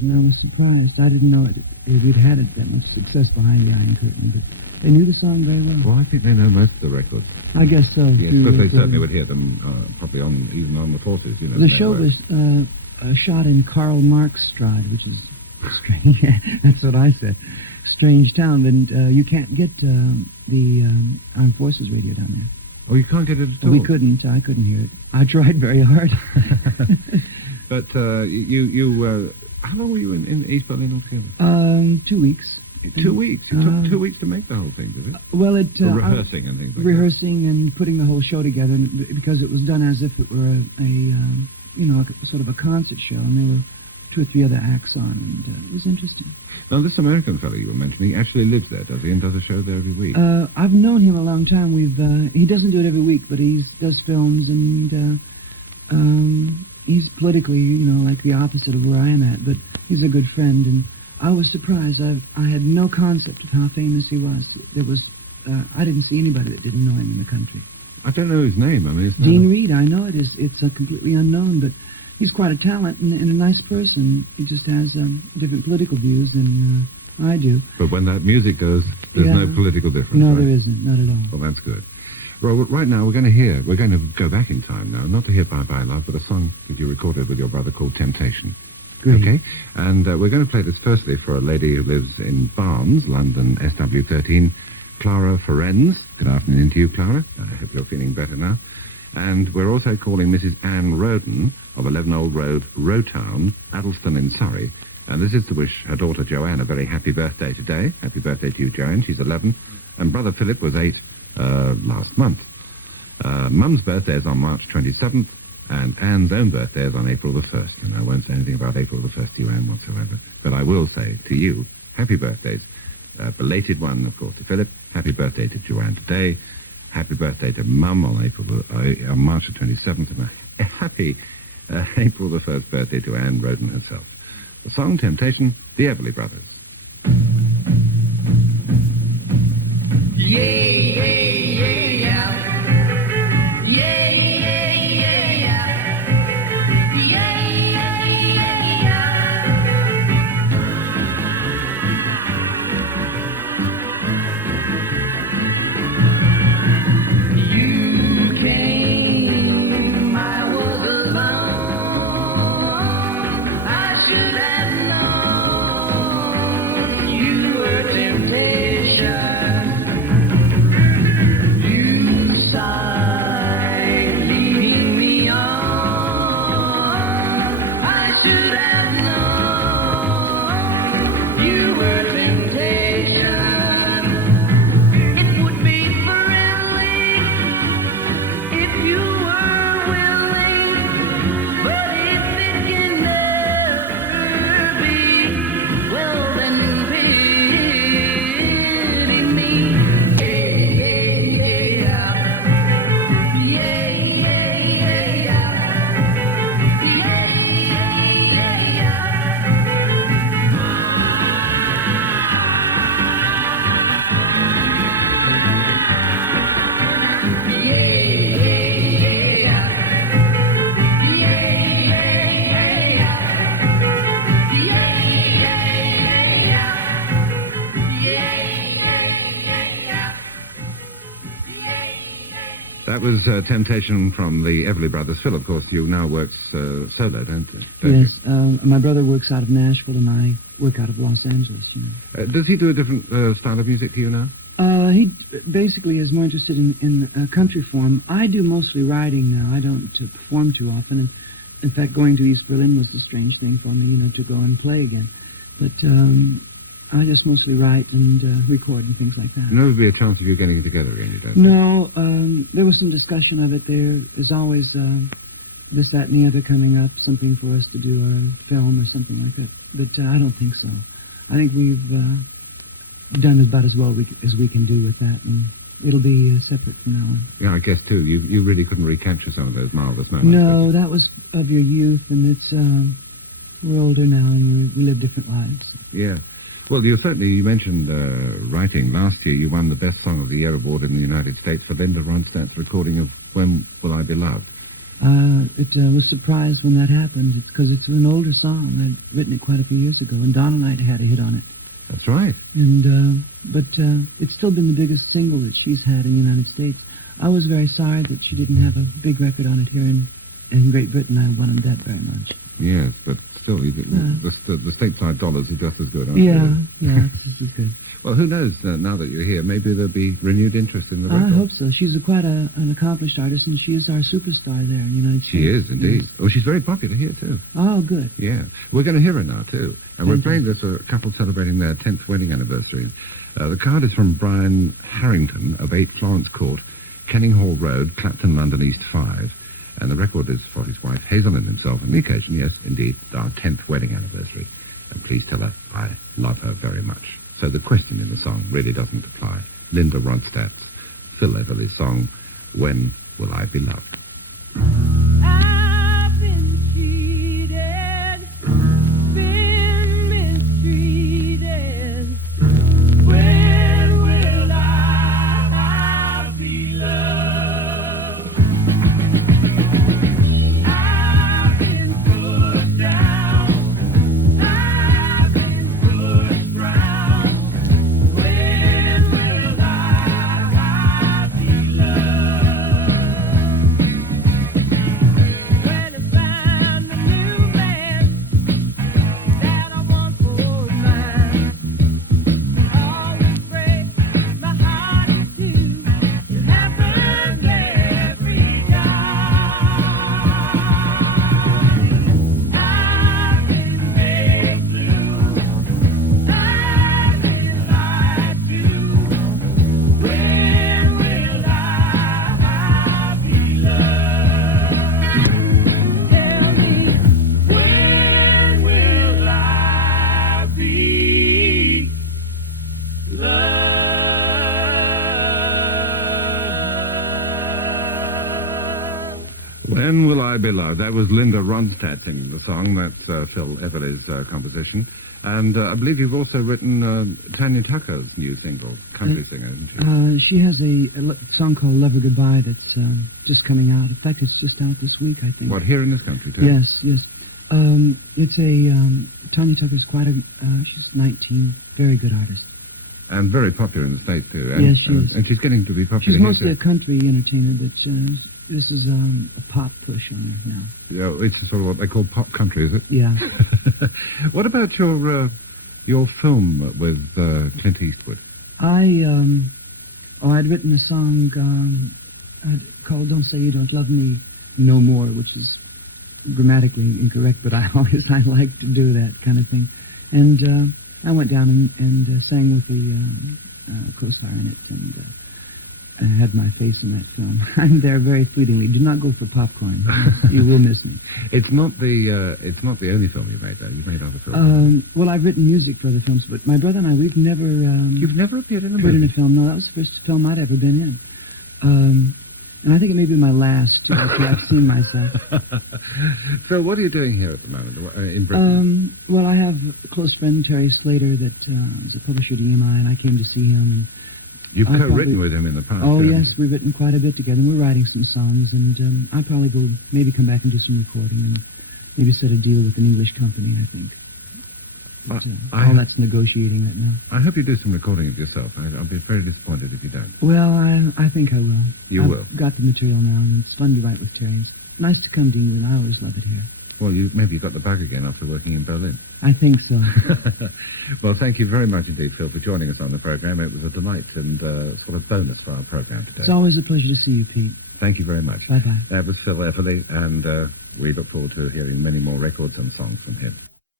did, and I was surprised. I didn't know we'd had it that much success behind the Iron Curtain, but they knew the song very well. Well, I think they know most of the records. I guess so. Yes, because they certainly would hear them probably even on the Forces, you know. The show was shot in Karl Marx Stride, which is strange. That's what I said. Strange town, and you can't get the Armed Forces radio down there. Oh, you can't get it at all? We couldn't. I couldn't hear it. I tried very hard. But you how long were you in East Berlin altogether? 2 weeks. 2 weeks? It took 2 weeks to make the whole thing, did it? Well, rehearsing and things like rehearsing and putting the whole show together, because it was done as if it were a sort of a concert show, and there were 2 or 3 other acts on, and it was interesting. Now, this American fellow you were mentioning actually lives there, does he, and does a show there every week? I've known him a long time. He doesn't do it every week, but he does films, and he's politically, like the opposite of where I am at, but he's a good friend, and I was surprised. I had no concept of how famous he was. I didn't see anybody that didn't know him in the country. I don't know his name. I mean, Dean Reed, I know it is. It's completely unknown, but he's quite a talent and a nice person. He just has different political views than I do. But when that music goes, there's no political difference. No, right? there isn't. Not at all. Well, that's good. Well, right now we're going to go back in time now, not to hear Bye Bye Love, but a song that you recorded with your brother called Temptation. Great. Okay? And we're going to play this firstly for a lady who lives in Barnes, London, SW13, Clara Ferenz. Good afternoon to you, Clara. I hope you're feeling better now. And we're also calling Mrs. Anne Roden of 11 Old Road, Rowtown, Addleston in Surrey. And this is to wish her daughter Joanne a very happy birthday today. Happy birthday to you, Joanne. She's 11. And brother Philip was 8 last month. Mum's birthday is on March 27th, and Anne's own birthday is on April the 1st. And I won't say anything about April the 1st to you, Anne, whatsoever. But I will say to you, happy birthdays. Belated one, of course, to Philip. Happy birthday to Joanne today. Happy birthday to Mum on March the 27th. And a happy April the 1st birthday to Anne Roden herself. The song Temptation, the Everly Brothers. That was Temptation from the Everly Brothers. Phil, of course, you now works solo, don't you? Yes. My brother works out of Nashville, and I work out of Los Angeles, Does he do a different style of music to you now? He basically is more interested in country form. I do mostly writing now. I don't perform too often. And in fact, going to East Berlin was the strange thing for me, to go and play again. But I just mostly write and record and things like that. And there would be a chance of you getting together again, you don't think? No, there was some discussion of it. There is always this, that, and the other coming up, something for us to do, or a film or something like that. But I don't think so. I think we've done about as well as we can do with that, and it'll be separate from now on. Yeah, I guess, too. You really couldn't recapture some of those marvelous moments. No, that was of your youth, and it's we're older now, and we live different lives. Yeah. Well, you mentioned writing. Last year you won the Best Song of the Year award in the United States for Linda Ronstadt's recording of When Will I Be Loved. It was surprised when that happened. It's because it's an older song. I'd written it quite a few years ago, and Donna Knight had a hit on it. That's right. And but it's still been the biggest single that she's had in the United States. I was very sorry that she didn't have a big record on it here in Great Britain. I wanted that very much. Yes, but still, the stateside dollars are just as good, aren't yeah, they? Yeah, this is good. Well, who knows, now that you're here, maybe there'll be renewed interest in the record. I hope so. She's quite an accomplished artist, and she is our superstar there in the United States. She is, indeed. Yes. Oh, she's very popular here, too. Oh, good. Yeah. We're going to hear her now, too. And we're Thank playing you. this for a couple celebrating their 10th wedding anniversary. The card is from Brian Harrington of 8 Florence Court, Kenning Hall Road, Clapton, London, East 5. And the record is for his wife, Hazel, and himself. On the occasion, yes, indeed, our 10th wedding anniversary. And please tell her I love her very much. So the question in the song really doesn't apply. Linda Ronstadt's Phil Everly's song, When Will I Be Loved? I've been cheated, been mistreated. When will I be loved? I've been put down, I've been pushed round. When will I be loved? When I find a new man that I want for mine, always breaks my heart in two. It happens every time. I've been made blue. I've been lied to. When will I be loved? Tell me, when will I be loved? When Will I Be Loved? That was Linda Ronstadt singing the song. That's Phil Everly's composition. And I believe you've also written Tanya Tucker's new single, country singer, isn't she? She has a song called Love Her Goodbye that's just coming out. In fact, it's just out this week, I think. What, here in this country, too? Yes, yes. It's a, Tanya Tucker's quite a, she's 19, very good artist. And very popular in the States, too. And, Yes, she is. And she's getting to be popular She's here, mostly a too. country entertainer, but this is a pop push on her now. Yeah, it's sort of what they call pop country, is it? Yeah. What about your film with Clint Eastwood? I'd written a song called Don't Say You Don't Love Me No More, which is grammatically incorrect, but I like to do that kind of thing. And I went down and sang with the co-star in it, and I had my face in that film. I'm there very fleetingly. Do not go for popcorn. You will miss me. It's not the only film you made, though. You've made other films. Well, I've written music for other films, but my brother and I, we've never... You've never appeared in a appeared in movie? a film. No, that was the first film I'd ever been in. And I think it may be my last, too, after I've seen myself. So what are you doing here at the moment in Britain? Well, I have a close friend, Terry Slater, that is a publisher at EMI, and I came to see him. And You've I co-written probably- with him in the past. Oh, haven't yes, you? we've written quite a bit together, and we're writing some songs, and I'll probably go, maybe come back and do some recording, and maybe set a deal with an English company, I think. But, all that's negotiating right now. I hope you do some recording of yourself. I'll be very disappointed if you don't. Well, I think I will. You will? I've got the material now, and it's fun to write with Terry. It's nice to come to England. I always love it here. Well, maybe you got the bug again after working in Berlin. I think so. Well, thank you very much indeed, Phil, for joining us on the program. It was a delight and sort of bonus for our program today. It's always a pleasure to see you, Pete. Thank you very much. Bye-bye. That was Phil Everly, and we look forward to hearing many more records and songs from him.